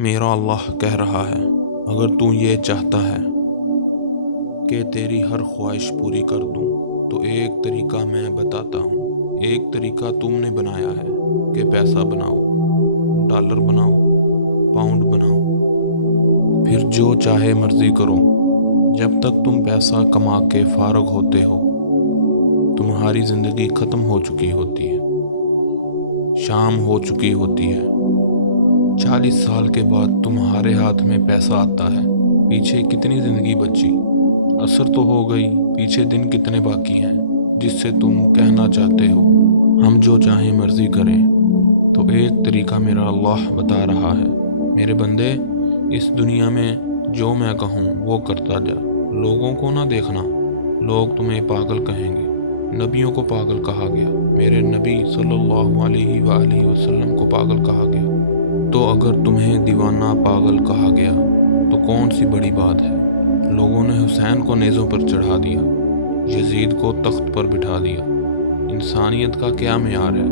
میرا اللہ کہہ رہا ہے، اگر تو یہ چاہتا ہے کہ تیری ہر خواہش پوری کر دوں تو ایک طریقہ میں بتاتا ہوں۔ ایک طریقہ تم نے بنایا ہے کہ پیسہ بناؤ، ڈالر بناؤ، پاؤنڈ بناؤ، پھر جو چاہے مرضی کرو۔ جب تک تم پیسہ کما کے فارغ ہوتے ہو تمہاری زندگی ختم ہو چکی ہوتی ہے، شام ہو چکی ہوتی ہے۔ 40 سال کے بعد تمہارے ہاتھ میں پیسہ آتا ہے، پیچھے کتنی زندگی بچی؟ عصر تو ہو گئی، پیچھے دن کتنے باقی ہیں جس سے تم کہنا چاہتے ہو ہم جو چاہیں مرضی کریں؟ تو ایک طریقہ میرا اللہ بتا رہا ہے، میرے بندے اس دنیا میں جو میں کہوں وہ کرتا جا، لوگوں کو نہ دیکھنا۔ لوگ تمہیں پاگل کہیں گے، نبیوں کو پاگل کہا گیا، میرے نبی صلی اللہ علیہ وآلہ وسلم کو پاگل کہا گیا، تو اگر تمہیں دیوانہ پاگل کہا گیا تو کون سی بڑی بات ہے؟ لوگوں نے حسین کو نیزوں پر چڑھا دیا، یزید کو تخت پر بٹھا دیا۔ انسانیت کا کیا معیار ہے؟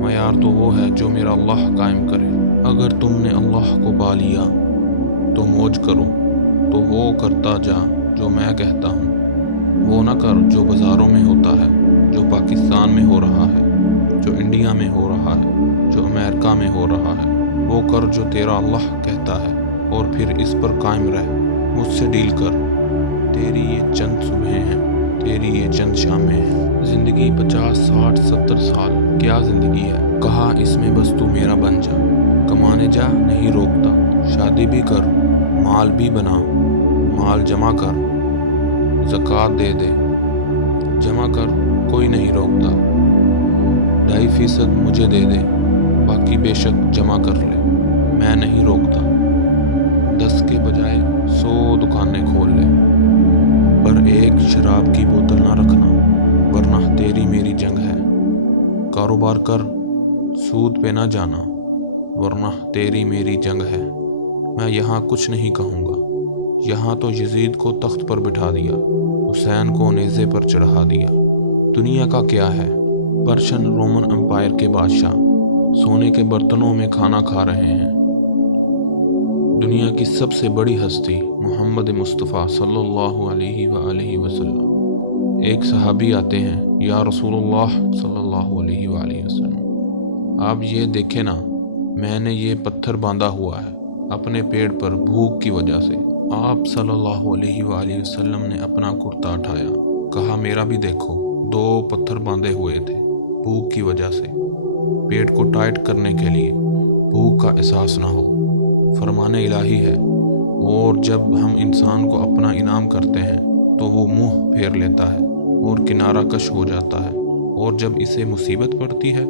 معیار تو وہ ہے جو میرا اللہ قائم کرے۔ اگر تم نے اللہ کو پا لیا تو موج کرو، تو وہ کرتا جا جو میں کہتا ہوں، وہ نہ کر جو بازاروں میں ہوتا ہے، جو پاکستان میں ہو رہا ہے، جو انڈیا میں ہو رہا ہے، جو امریکہ میں ہو رہا ہے۔ وہ کر جو تیرا اللہ کہتا ہے اور پھر اس پر قائم رہ۔ مجھ سے ڈیل کر، تیری یہ چند صبحیں ہیں، تیری یہ چند شامیں ہیں۔ زندگی 50 60 70 سال کیا زندگی ہے؟ کہا اس میں بس تو میرا بن جا، کمانے جا نہیں روکتا، شادی بھی کر، مال بھی بنا، مال جمع کر، زکوٰۃ دے دے، جمع کر، کوئی نہیں روکتا، 2.5% مجھے دے دے، باقی بے شک جمع کر لے، میں نہیں روکتا۔ 10 کے بجائے 100 دکانیں کھول لے، پر ایک شراب کی بوتل نہ رکھنا، ورنہ تیری میری جنگ ہے۔ کاروبار کر، سود پہ نہ جانا، ورنہ تیری میری جنگ ہے۔ میں یہاں کچھ نہیں کہوں گا، یہاں تو یزید کو تخت پر بٹھا دیا، حسین کو نیزے پر چڑھا دیا۔ دنیا کا کیا ہے؟ پرشین رومن امپائر کے بادشاہ سونے کے برتنوں میں کھانا کھا رہے ہیں۔ دنیا کی سب سے بڑی ہستی محمد مصطفیٰ صلی اللہ علیہ وآلہ وسلم، ایک صحابی آتے ہیں، یا رسول اللہ صلی اللہ علیہ وآلہ وسلم، آپ یہ دیکھیں نا، میں نے یہ پتھر باندھا ہوا ہے اپنے پیٹ پر بھوک کی وجہ سے۔ آپ صلی اللہ علیہ وآلہ وسلم نے اپنا کرتا اٹھایا، کہا میرا بھی دیکھو، 2 پتھر باندھے ہوئے تھے بھوک کی وجہ سے، پیٹ کو ٹائٹ کرنے کے لیے، بھوک کا احساس نہ ہو۔ فرمان الہی ہے، اور جب ہم انسان کو اپنا انعام کرتے ہیں تو وہ منہ پھیر لیتا ہے اور کنارہ کش ہو جاتا ہے، اور جب اسے مصیبت پڑتی ہے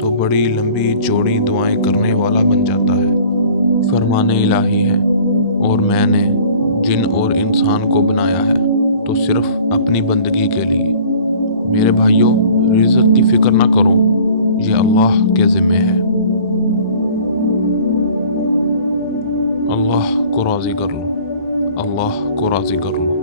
تو بڑی لمبی چوڑی دعائیں کرنے والا بن جاتا ہے۔ فرمان الہی ہے، اور میں نے جن اور انسان کو بنایا ہے تو صرف اپنی بندگی کے لیے۔ میرے بھائیوں، رزق کی فکر نہ کرو، یہ اللہ کے ذمے ہے۔ اللہ کو راضی کر لو، اللہ کو راضی کر لو۔